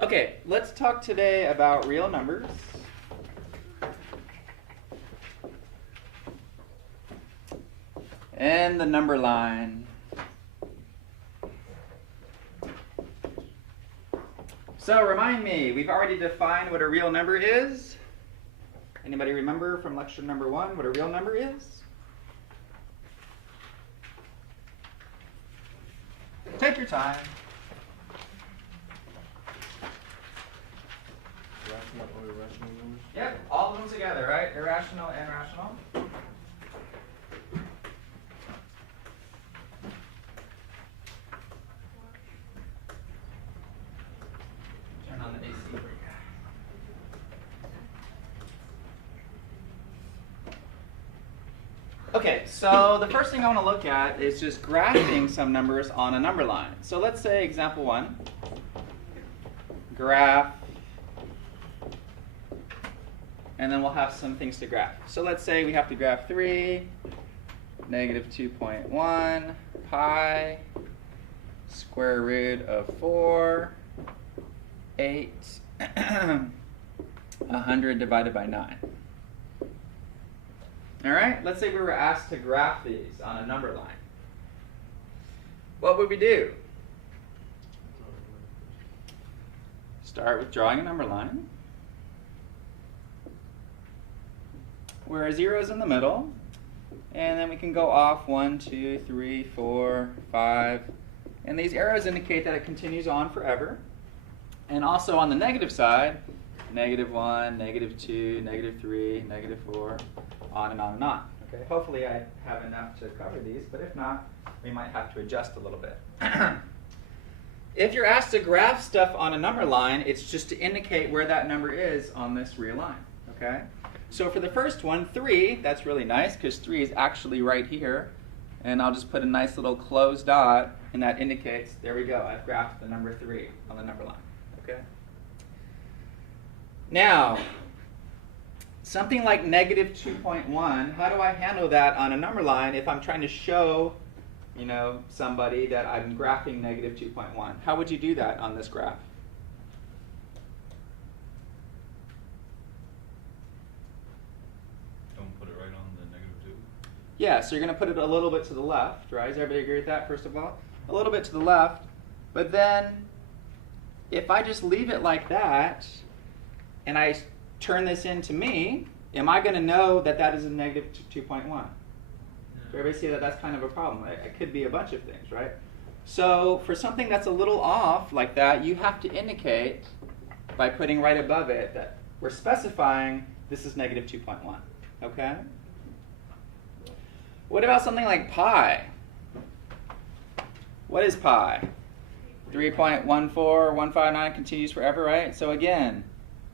Okay, let's talk today about real numbers. And the number line. So remind me, we've already defined what a real number is. Anybody remember from lecture number 1 what a real number is? Take your time. Rational or irrational numbers? Yep, all of them together, right? Irrational and rational. Turn on the AC for you. Okay, so the first thing I want to look at is just graphing some numbers on a number line. So let's say example 1, graph, and then we'll have some things to graph. So let's say we have to graph 3, negative 2.1, pi, square root of 4, 8, 100 divided by 9. All right, let's say we were asked to graph these on a number line. What would we do? Start with drawing a number line, where a 0 is in the middle, and then we can go off 1, 2, 3, 4, 5, and these arrows indicate that it continues on forever. And also on the negative side, negative 1, negative 2, negative 3, negative 4, on and on and on. Okay, hopefully I have enough to cover these, but if not, we might have to adjust a little bit. If you're asked to graph stuff on a number line, it's just to indicate where that number is on this real line. Okay, so for the first one, 3, that's really nice because 3 is actually right here, and I'll just put a nice little closed dot, and that indicates, there we go, I've graphed the number 3 on the number line. Okay. Now, something like negative 2.1, how do I handle that on a number line if I'm trying to show, somebody that I'm graphing negative 2.1? How would you do that on this graph? Don't put it right on the negative 2. Yeah, so you're going to put it a little bit to the left, right? Does everybody agree with that, first of all? A little bit to the left, but then if I just leave it like that, and I turn this into me, am I going to know that that is a negative 2.1? Does everybody see that that's kind of a problem? It could be a bunch of things, right? So for something that's a little off like that, you have to indicate by putting right above it that we're specifying this is negative 2.1, okay? What about something like pi? What is pi? 3.14159 continues forever, right? So again,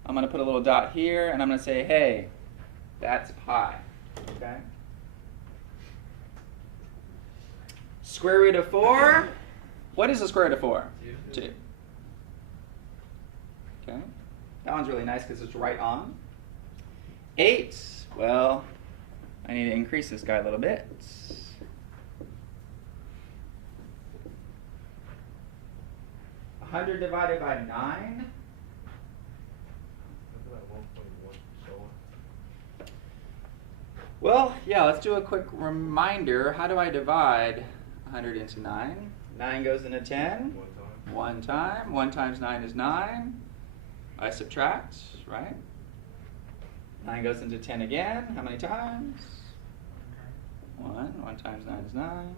I'm going to put a little dot here, and I'm going to say, hey, that's pi, okay? Square root of 4, what is the square root of 4? 2. Okay, that one's really nice because it's right on. 8, well, I need to increase this guy a little bit. 100 divided by 9. Well, yeah, let's do a quick reminder. How do I divide 100 into 9? 9 goes into 10. One time. 1 times 9 is 9. I subtract, right? 9 goes into 10 again. How many times? 1. 1 times 9 is 9.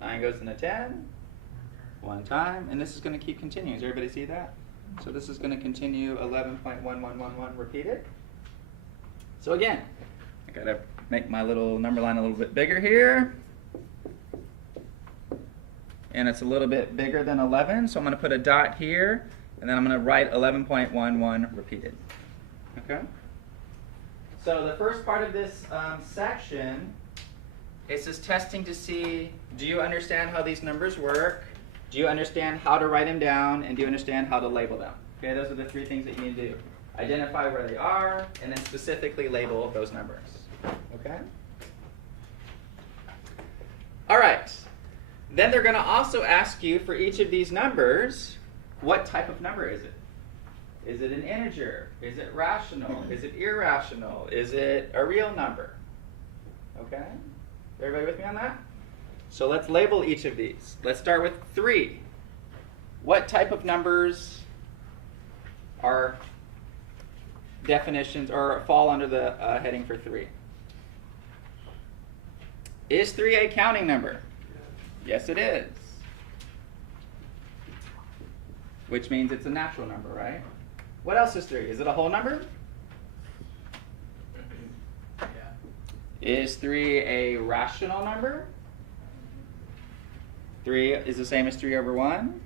9 goes into 10. 1 time. And this is going to keep continuing. Does everybody see that? So this is going to continue 11.1111 repeated. So again, I got to make my little number line a little bit bigger here. And it's a little bit bigger than 11, so I'm going to put a dot here, and then I'm going to write 11.11 repeated. Okay? So the first part of this section is just testing to see, do you understand how these numbers work? Do you understand how to write them down? And do you understand how to label them? Okay, those are the 3 things that you need to do. Identify where they are, and then specifically label those numbers. Okay? All right. Then they're going to also ask you for each of these numbers, what type of number is it? Is it an integer? Is it rational? Is it irrational? Is it a real number? Okay? Everybody with me on that? So let's label each of these. Let's start with 3. What type of numbers are definitions or fall under the heading for 3? Is 3 a counting number? Yes, it is. Which means it's a natural number, right? What else is 3? Is it a whole number? Yeah. Is 3 a rational number? 3 is the same as 3 over 1.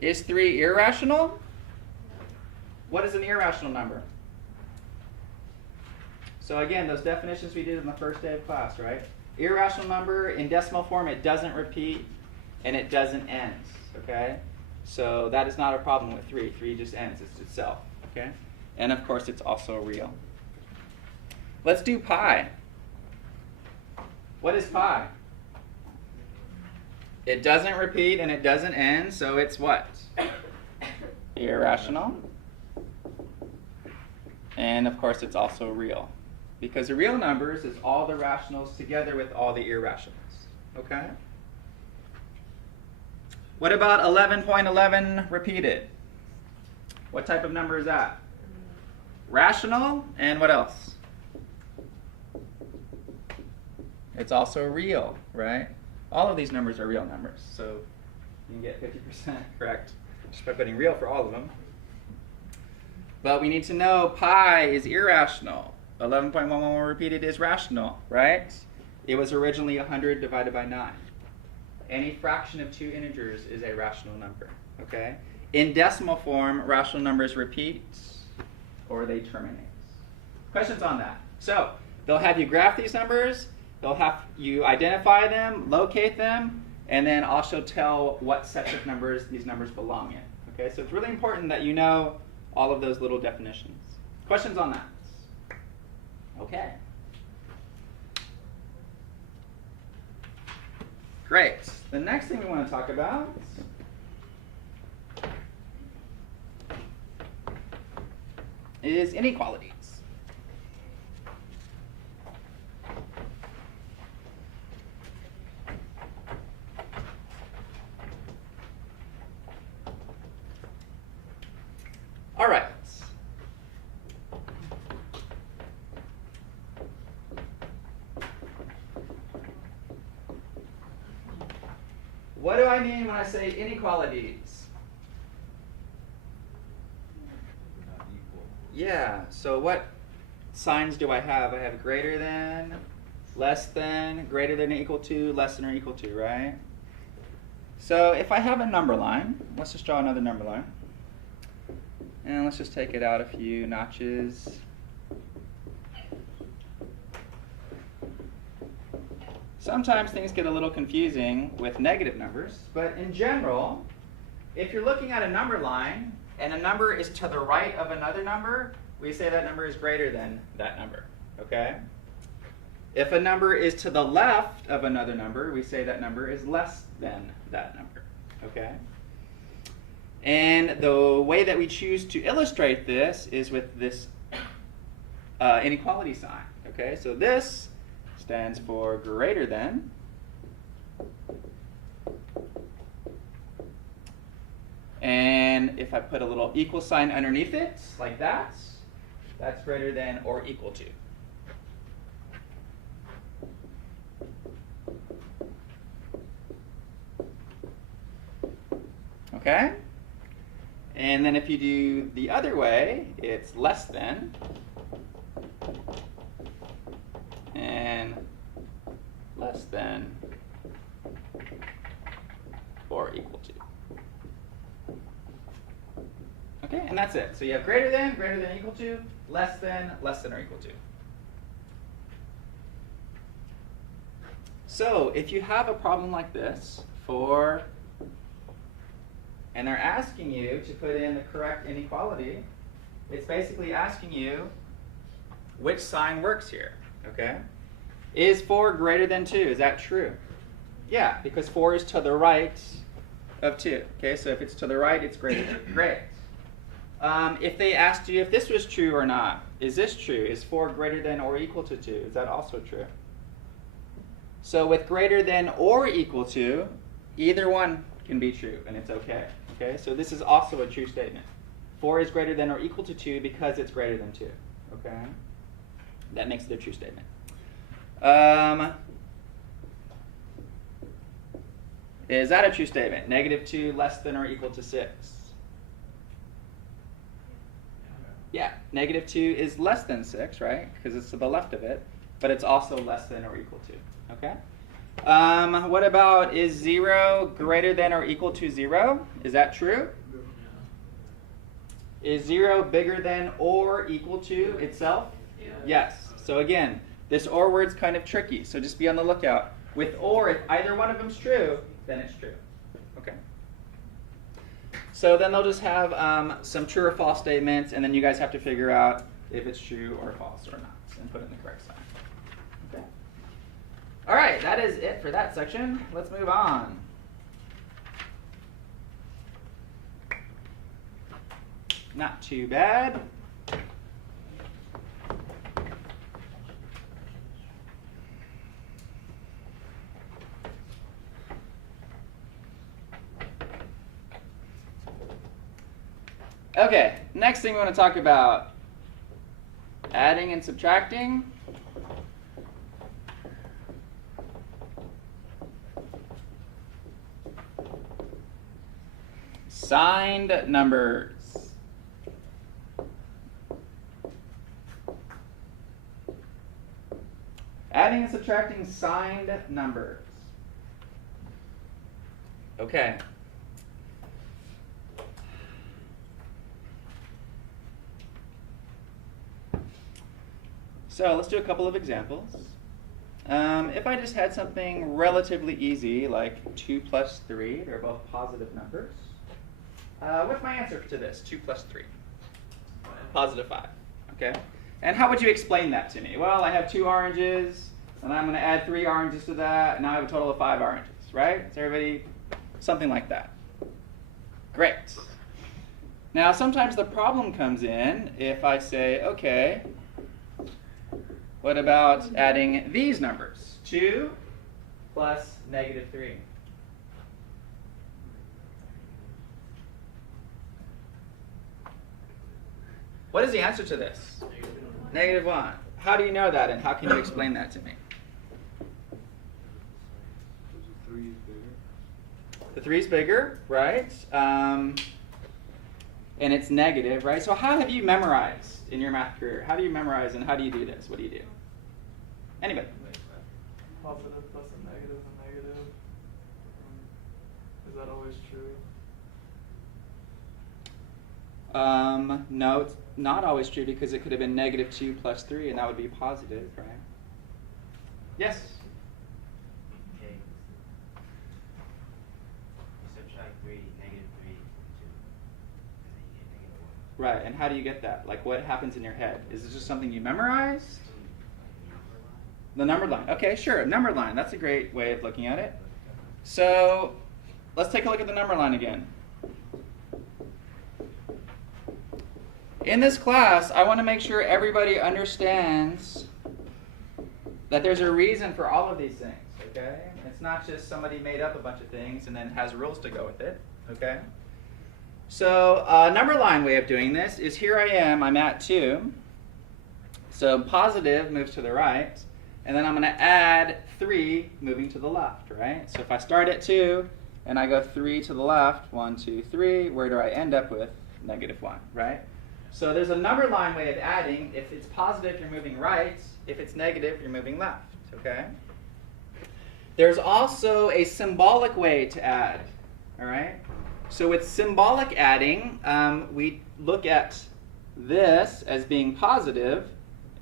Is 3 irrational? What is an irrational number? So again, those definitions we did in the first day of class, right? Irrational number, in decimal form, it doesn't repeat and it doesn't end, okay? So that is not a problem with 3. 3 just ends, it's itself, okay? And of course, it's also real. Let's do pi. What is pi? It doesn't repeat and it doesn't end, so it's what? Irrational. And of course, it's also real. Because the real numbers is all the rationals together with all the irrationals. Okay? What about 11.11 repeated? What type of number is that? Rational, and what else? It's also real, right? All of these numbers are real numbers, so you can get 50% correct just by putting real for all of them. But we need to know pi is irrational. 11.11 repeated is rational, right? It was originally 100 divided by 9. Any fraction of 2 integers is a rational number, okay? In decimal form, rational numbers repeat or they terminate. Questions on that? So, they'll have you graph these numbers, they'll have you identify them, locate them, and then also tell what sets of numbers these numbers belong in. Okay, so it's really important that you know all of those little definitions. Questions on that? Okay. Great. The next thing we want to talk about is inequalities. All right. What do I mean when I say inequalities? Not equal. Yeah, so what signs do I have? I have greater than, less than, greater than or equal to, less than or equal to, right? So if I have a number line, let's just draw another number line. And let's just take it out a few notches. Sometimes things get a little confusing with negative numbers, but in general, if you're looking at a number line and a number is to the right of another number, we say that number is greater than that number, okay? If a number is to the left of another number, we say that number is less than that number, okay? And the way that we choose to illustrate this is with this inequality sign, okay? So this stands for greater than. And if I put a little equal sign underneath it, like that, that's greater than or equal to. Okay? And then if you do the other way, it's less than and less than or equal to. Okay, and that's it. So you have greater than, equal to, less than or equal to. So if you have a problem like this and they're asking you to put in the correct inequality, it's basically asking you which sign works here, okay? Is 4 greater than 2? Is that true? Yeah, because 4 is to the right of 2. Okay, so if it's to the right, it's greater. Great. If they asked you if this was true or not, is this true? Is 4 greater than or equal to 2? Is that also true? So with greater than or equal to, either one can be true, and it's okay. Okay, so this is also a true statement. 4 is greater than or equal to 2 because it's greater than 2. Okay, that makes it a true statement. Is that a true statement? -2 less than or equal to 6. Yeah, -2 is less than 6, right? Because it's to the left of it, but it's also less than or equal to. Okay. What about, is 0 greater than or equal to 0? Is that true? Is 0 bigger than or equal to itself? Yes. So again, this or word's kind of tricky, so just be on the lookout. With or, if either one of them's true, then it's true. Okay. So then they'll just have some true or false statements, and then you guys have to figure out if it's true or false or not, and put it in the correct sign. Okay. All right, that is it for that section. Let's move on. Not too bad. Okay, next thing we want to talk about, adding and subtracting. Signed numbers. Adding and subtracting signed numbers. Okay. So let's do a couple of examples. If I just had something relatively easy, like 2 plus 3, they're both positive numbers. What's my answer to this? 2 plus 3. Positive 5. Okay. And how would you explain that to me? Well, I have 2 oranges, and I'm going to add 3 oranges to that, and now I have a total of 5 oranges, right? Is everybody something like that? Great. Now, sometimes the problem comes in if I say, okay, what about adding these numbers? 2 plus -3. What is the answer to this? -1. How do you know that, and how can you explain that to me? The 3 is bigger, right? And it's negative, right? So how have you memorized in your math career? How do you memorize, and how do you do this? What do you do? Anybody? Positive plus a negative and negative. Is that always true? No, it's not always true, because it could have been -2 plus 3, and that would be positive, right? Yes? Okay. Subtract 3, -3, 2. And then you get -1. Right, and how do you get that? Like, what happens in your head? Is this just something you memorized? The numbered line. Okay, sure, numbered line. That's a great way of looking at it. So, let's take a look at the number line again. In this class, I want to make sure everybody understands that there's a reason for all of these things, okay? It's not just somebody made up a bunch of things and then has rules to go with it, okay? So a number line way of doing this is, here I am, I'm at 2. So positive moves to the right, and then I'm going to add 3 moving to the left, right? So if I start at 2 and I go 3 to the left, 1, 2, 3, where do I end up with? -1, right? So there's a number line way of adding. If it's positive, you're moving right. If it's negative, you're moving left, okay? There's also a symbolic way to add, all right? So with symbolic adding, we look at this as being positive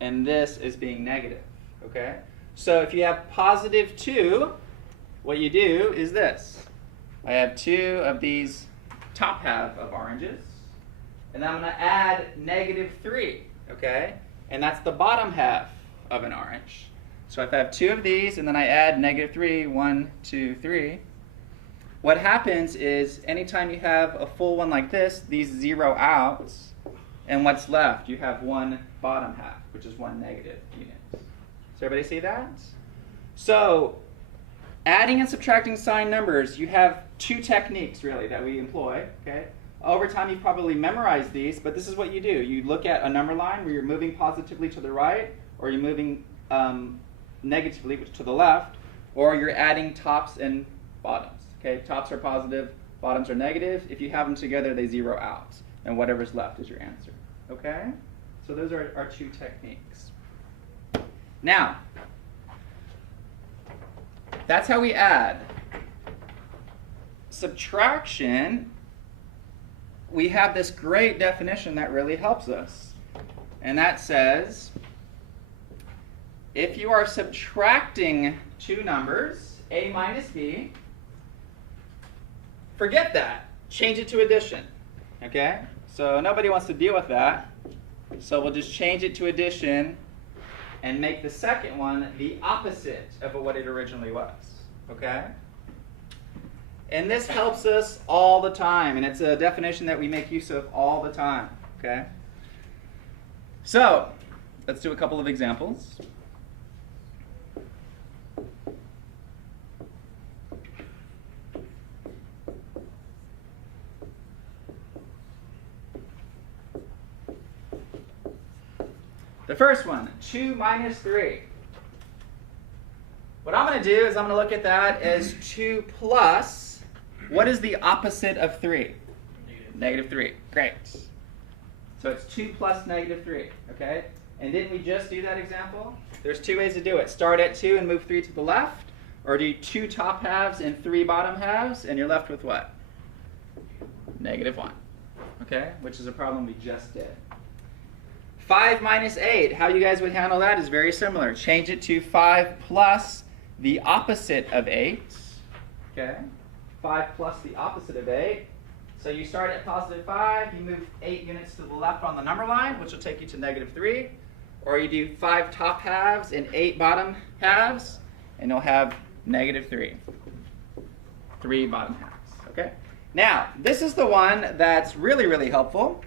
and this as being negative, okay? So if you have +2, what you do is this. I have 2 of these top half of oranges, and I'm going to add -3, okay? And that's the bottom half of an orange. So if I have 2 of these and then I add negative 3, 1, 2, 3, what happens is anytime you have a full one like this, these zero out, and what's left? You have one bottom half, which is one negative unit. Does everybody see that? So adding and subtracting signed numbers, you have 2 techniques really that we employ. Okay. Over time you've probably memorized these, but this is what you do. You look at a number line where you're moving positively to the right, or you're moving negatively to the left, or you're adding tops and bottoms. Okay, tops are positive, bottoms are negative. If you have them together, they zero out, and whatever's left is your answer. Okay, so those are our 2 techniques. Now, that's how we add. Subtraction, we have this great definition that really helps us, and that says if you are subtracting 2 numbers, a minus b, forget that. Change it to addition. Okay? So nobody wants to deal with that. So we'll just change it to addition and make the second one the opposite of what it originally was. Okay? And this helps us all the time, and it's a definition that we make use of all the time. Okay? So, let's do a couple of examples. The first one, 2 minus 3. What I'm going to do is I'm going to look at that as 2 plus, what is the opposite of 3? Negative 3. Great. So it's 2 plus negative 3, okay? And didn't we just do that example? There's 2 ways to do it. Start at 2 and move 3 to the left, or do 2 top halves and 3 bottom halves, and you're left with what? Negative 1, okay? Which is a problem we just did. 5 minus 8, how you guys would handle that is very similar. Change it to 5 plus the opposite of 8. Okay? 5 plus the opposite of 8. So you start at positive 5, you move 8 units to the left on the number line, which will take you to negative 3. Or you do 5 top halves and 8 bottom halves, and you'll have negative 3. 3 bottom halves. Okay? Now, this is the one that's really, really helpful.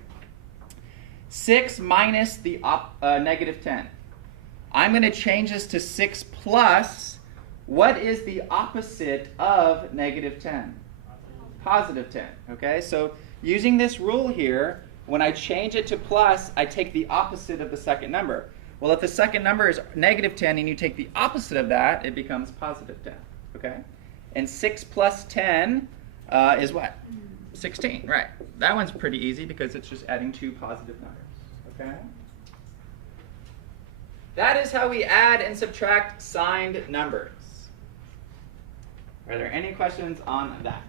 6 minus the negative 10. I'm going to change this to 6 plus. What is the opposite of negative 10? Positive 10. Okay, so using this rule here, when I change it to plus, I take the opposite of the second number. Well, if the second number is negative 10 and you take the opposite of that, it becomes positive 10. Okay, and 6 plus 10 is what? 16, right. That one's pretty easy because it's just adding 2 positive numbers. Okay? That is how we add and subtract signed numbers. Are there any questions on that?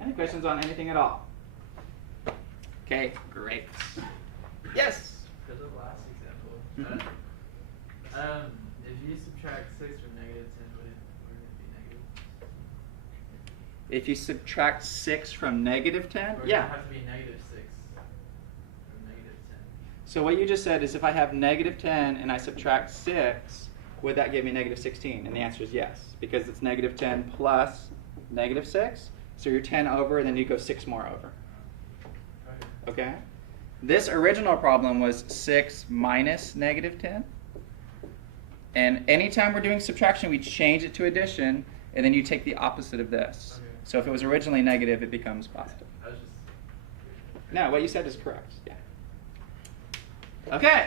Any questions on anything at all? Okay, great. Yes? For the last example, Mhm. if you subtract 6 from negative 10, wouldn't it be negative? If you subtract 6 from negative 10, Or does yeah. it have to be negative 6 from negative 10? So what you just said is if I have negative 10 and I subtract 6, would that give me negative 16? And the answer is yes, because it's negative 10 plus negative 6. So you're 10 over, and then you go 6 more over. Okay? This original problem was 6 minus negative 10. And anytime we're doing subtraction, we change it to addition, and then you take the opposite of this. Okay. So if it was originally negative, it becomes positive. I was just... No, what you said is correct. Yeah. Okay.